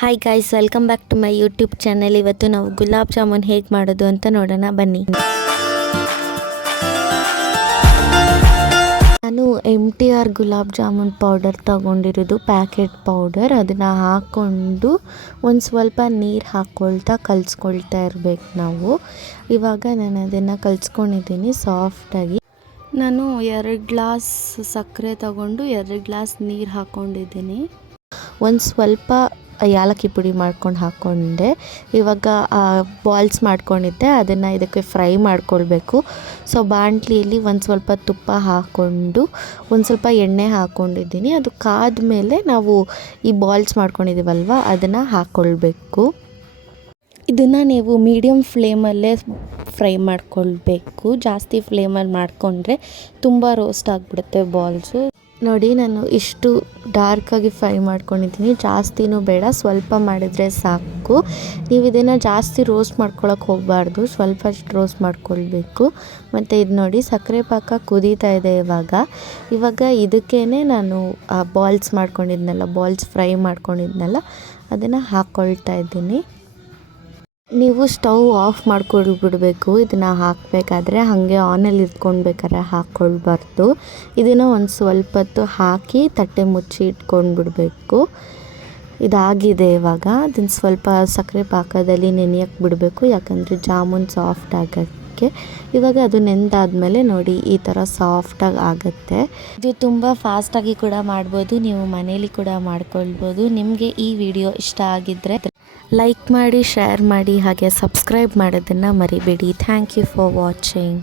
Hi guys, welcome back to my YouTube channel. ಇವತ್ತು ನಾವು ಗುಲಾಬ್ ಜಾಮೂನ್ ಹೇಗೆ ಮಾಡೋದು ಅಂತ ನೋಡೋಣ ಬನ್ನಿ. ನಾನು MTR ಗುಲಾಬ್ ಜಾಮೂನ್ ಪೌಡರ್ ತಗೊಂಡಿರೋದು, ಪ್ಯಾಕೆಟ್ ಪೌಡರ್. ಅದನ್ನು ಹಾಕ್ಕೊಂಡು ಒಂದು ಸ್ವಲ್ಪ ನೀರು ಹಾಕ್ಕೊಳ್ತಾ ಕಲಿಸ್ಕೊಳ್ತಾ ಇರಬೇಕು ನಾವು. ಇವಾಗ ನಾನು ಅದನ್ನು ಕಲಿಸ್ಕೊಂಡಿದ್ದೀನಿ ಸಾಫ್ಟಾಗಿ. ನಾನು 2 ಗ್ಲಾಸ್ ಸಕ್ಕರೆ ತಗೊಂಡು 2 ಗ್ಲಾಸ್ ನೀರು ಹಾಕ್ಕೊಂಡಿದ್ದೀನಿ. ಒಂದು ಸ್ವಲ್ಪ ಏಲಕ್ಕಿ ಪುಡಿ ಮಾಡ್ಕೊಂಡು ಹಾಕ್ಕೊಂಡೆ. ಇವಾಗ ಬಾಲ್ಸ್ ಮಾಡ್ಕೊಂಡಿದ್ದೆ, ಅದನ್ನು ಇದಕ್ಕೆ ಫ್ರೈ ಮಾಡ್ಕೊಳ್ಬೇಕು. ಸೊ ಬಾಣಲಿಯಲ್ಲಿ ಒಂದು ಸ್ವಲ್ಪ ತುಪ್ಪ ಹಾಕ್ಕೊಂಡು ಒಂದು ಸ್ವಲ್ಪ ಎಣ್ಣೆ ಹಾಕ್ಕೊಂಡಿದ್ದೀನಿ. ಅದು ಕಾದ ಮೇಲೆ ನಾವು ಈ ಬಾಲ್ಸ್ ಮಾಡ್ಕೊಂಡಿದ್ದೀವಲ್ವ ಅದನ್ನು ಹಾಕ್ಕೊಳ್ಬೇಕು. ಇದನ್ನು ನೀವು ಮೀಡಿಯಮ್ ಫ್ಲೇಮಲ್ಲೇ ಫ್ರೈ ಮಾಡ್ಕೊಳ್ಬೇಕು. ಜಾಸ್ತಿ ಫ್ಲೇಮಲ್ಲಿ ಮಾಡಿಕೊಂಡ್ರೆ ತುಂಬ ರೋಸ್ಟ್ ಆಗಿಬಿಡುತ್ತೆ ಬಾಲ್ಸು. ನೋಡಿ, ನಾನು ಇಷ್ಟು ಡಾರ್ಕಾಗಿ ಫ್ರೈ ಮಾಡ್ಕೊಂಡಿದ್ದೀನಿ. ಜಾಸ್ತಿನೂ ಬೇಡ, ಸ್ವಲ್ಪ ಮಾಡಿದರೆ ಸಾಕು. ನೀವು ಇದನ್ನು ಜಾಸ್ತಿ ರೋಸ್ಟ್ ಮಾಡ್ಕೊಳಕ್ಕೆ ಹೋಗಬಾರ್ದು, ಸ್ವಲ್ಪ ರೋಸ್ಟ್ ಮಾಡ್ಕೊಳ್ಬೇಕು. ಮತ್ತು ಇದು ನೋಡಿ, ಸಕ್ಕರೆ ಪಾಕ ಕುದೀತಾ ಇದೆ. ಇವಾಗ ಇದಕ್ಕೇ ನಾನು ಬಾಲ್ಸ್ ಮಾಡ್ಕೊಂಡಿದ್ನಲ್ಲ, ಬಾಲ್ಸ್ ಫ್ರೈ ಮಾಡ್ಕೊಂಡಿದ್ನಲ್ಲ, ಅದನ್ನು ಹಾಕ್ಕೊಳ್ತಾ ಇದ್ದೀನಿ. ನೀವು ಸ್ಟವ್ ಆಫ್ ಮಾಡ್ಕೊಳ್ಬಿಡಬೇಕು. ಇದನ್ನು ಹಾಕಬೇಕಾದ್ರೆ ಹಾಗೆ ಆನಲ್ಲಿ ಇಟ್ಕೊಳ್ಬೇಕಾದ್ರೆ ಹಾಕ್ಕೊಳ್ಬಾರ್ದು. ಇದನ್ನು ಒಂದು ಸ್ವಲ್ಪ ಹೊತ್ತು ಹಾಕಿ ತಟ್ಟೆ ಮುಚ್ಚಿ ಇಟ್ಕೊಂಡ್ಬಿಡಬೇಕು. ಇದಾಗಿದೆ. ಇವಾಗ ಅದನ್ನು ಸ್ವಲ್ಪ ಸಕ್ಕರೆ ಪಾಕದಲ್ಲಿ ನೆನೆಯಕ್ಕೆ ಬಿಡಬೇಕು, ಯಾಕಂದರೆ ಜಾಮೂನ್ ಸಾಫ್ಟ್ ಆಗೋಕ್ಕೆ. ಇವಾಗ ಅದು ನೆಂದಾದ್ಮೇಲೆ ನೋಡಿ ಈ ಥರ ಸಾಫ್ಟಾಗಿ ಆಗುತ್ತೆ. ಇದು ತುಂಬ ಫಾಸ್ಟಾಗಿ ಕೂಡ ಮಾಡ್ಬೋದು, ನೀವು ಮನೇಲಿ ಕೂಡ ಮಾಡ್ಕೊಳ್ಬೋದು. ನಿಮಗೆ ಈ ವಿಡಿಯೋ ಇಷ್ಟ ಆಗಿದ್ದರೆ ಲೈಕ್ ಮಾಡಿ, ಶೇರ್ ಮಾಡಿ, ಹಾಗೆ ಸಬ್ಸ್ಕ್ರೈಬ್ ಮಾಡೋದನ್ನು ಮರಿಬೇಡಿ. Thank you for watching.